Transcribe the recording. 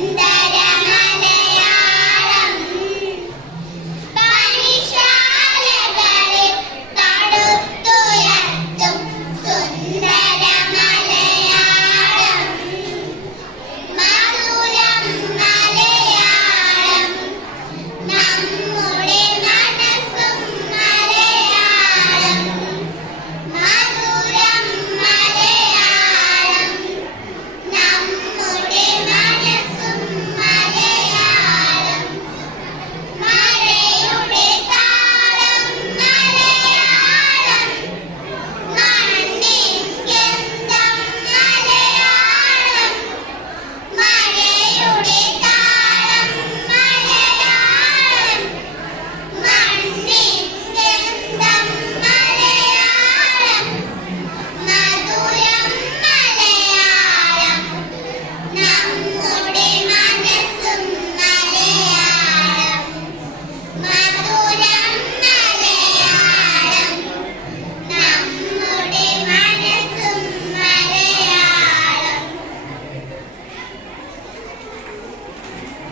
And